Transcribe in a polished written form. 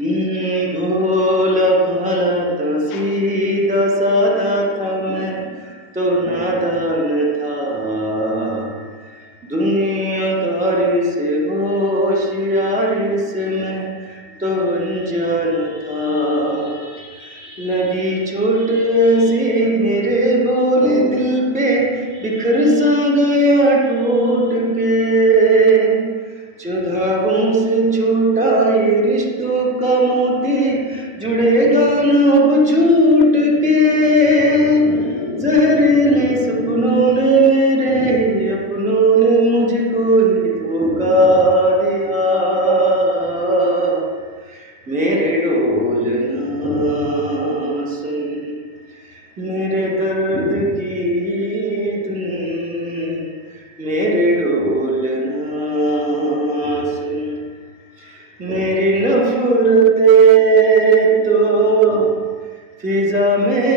भोला भाला तो सीधा साधा था, मैं तो नादान था। दुनियादारी से होशियारी से मैं तो अनजान था। लगी चोट ऐसी मेरे भोले दिल पे, बिखर सा गया टूट के। जो धागों से छूटा ये रिश्तों का मोती, जुड़ेगा ना अब छूट के। जहरीले सपनों ने मेरे अपनों ने मुझको ही धोखा दिया। मेरे ढोल ना सुन, मेरे दर्द की धुन, मेरे ढोल ना सुन। मेरी नफरतें तो फिजा में